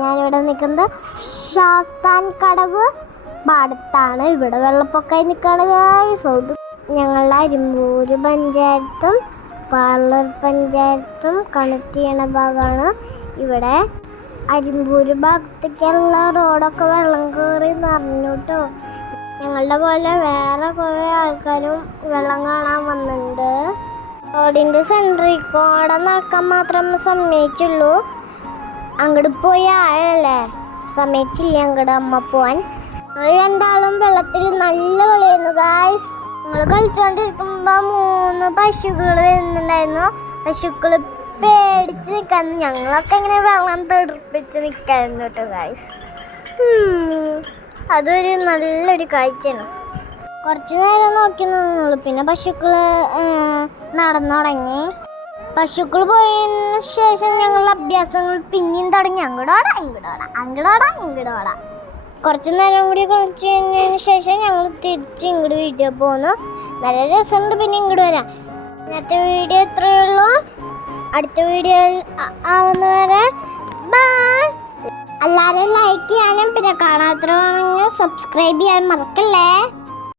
ഞാനിവിടെ നിൽക്കുന്നത് ശാസ്താൻ കടവ് പാടത്താണ്. ഇവിടെ വെള്ളപ്പൊക്കമായി നിൽക്കുകയാണ്. ഞങ്ങളുടെ അരിമ്പൂര് പഞ്ചായത്തും പാർലർ പഞ്ചായത്തും കണക്ട് ചെയ്യണ ഭാഗമാണ്. ഇവിടെ അരിമ്പൂര് ഭാഗത്തേക്കുള്ള റോഡൊക്കെ വെള്ളം കയറി നിറഞ്ഞു കേട്ടോ. ഞങ്ങളുടെ പോലെ വേറെ കുറേ ആൾക്കാരും വെള്ളം കാണാൻ വന്നിട്ടുണ്ട്. റോഡിൻ്റെ സെൻറ്ററിൽ കൂടെ നടക്കാൻ മാത്രമേ സമ്മതിച്ചുള്ളൂ. അങ്ങോട്ട് പോയി ആഴല്ലേ സമ്മതിച്ചില്ല അങ്ങോട്ട് അമ്മ പോവാൻ. രണ്ടാളും വെള്ളത്തിൽ നല്ല കളിയായിരുന്നു ഗായ്സ്. ഞങ്ങൾ കളിച്ചുകൊണ്ടിരിക്കുമ്പോൾ 3 പശുക്കൾ വരുന്നുണ്ടായിരുന്നു. പശുക്കൾ പേടിച്ച് നിൽക്കാന്ന്. ഞങ്ങളൊക്കെ ഇങ്ങനെ വെള്ളം തെറിപ്പിച്ച് നിൽക്കായിരുന്നു കേട്ടോ ഗായ്സ്. അതൊരു നല്ലൊരു കാഴ്ചയാണ്. കുറച്ച് നേരം നോക്കി നിന്നുള്ളൂ. പിന്നെ പശുക്കൾ നടന്നു തുടങ്ങി. പശുക്കൾ പോയതിന് ശേഷം ഞങ്ങളുടെ അഭ്യാസങ്ങൾ പിന്നെയും തുടങ്ങി. അങ്ങോട്ടോടാ ഇങ്ങോട്ടോടാ അങ്ങോട്ടോടാ ഇങ്ങോട്ടോടാ. കുറച്ച് നേരം കൂടി കളിച്ചതിന് ശേഷം ഞങ്ങൾ തിരിച്ച് ഇങ്ങോട്ട് വീട്ടിൽ പോന്നു. നല്ല രസമുണ്ട് പിന്നെ ഇങ്ങോട്ട് വരാം. ഇന്നത്തെ വീഡിയോ ഇത്രയേ ഉള്ളൂ. അടുത്ത വീഡിയോയിൽ ആവുന്നവരെ ബൈ. എല്ലാവരും ലൈക്ക് ചെയ്യാനും പിന്നെ കാണാത്തവരാണെങ്കിൽ സബ്സ്ക്രൈബ് ചെയ്യാൻ മറക്കല്ലേ.